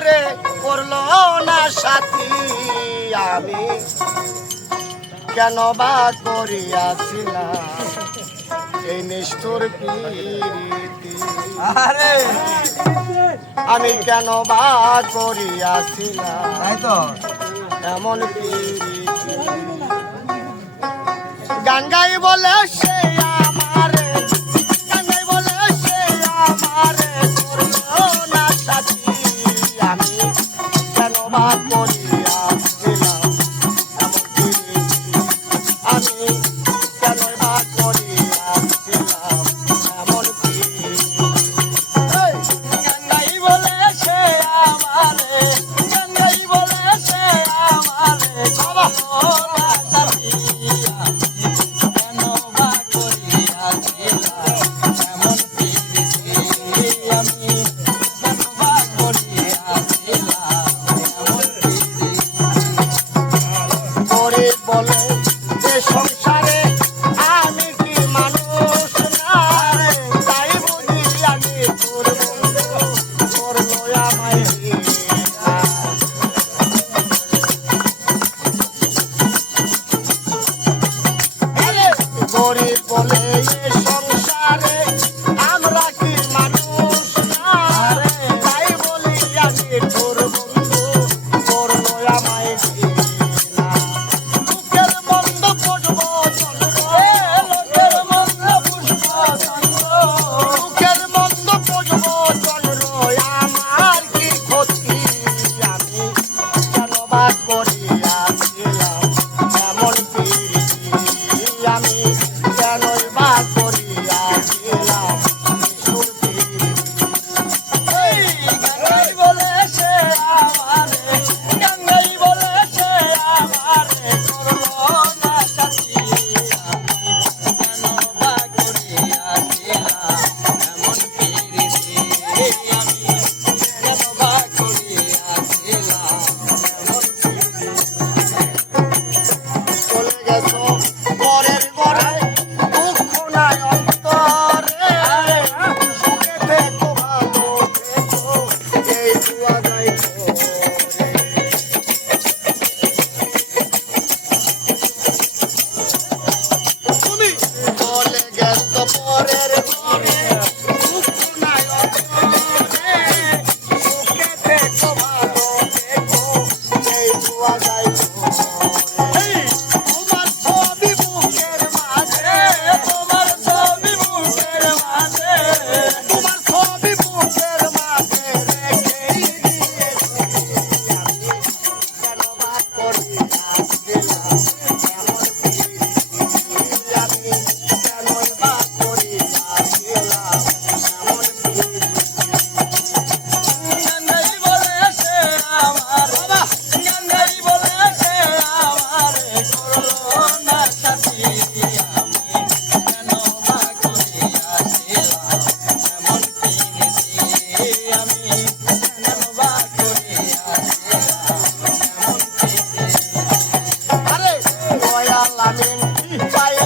আমারে করল না সাথী আমি। কেন বা করিয়াছিলাম? এই নিষ্ঠুর পীড়িতি আরে। আমি কেন বা করিয়াছিলাম? তো। এমন পীড়িতি গাঙ্গাই বলে সে i'm session. পরের পরে Fire!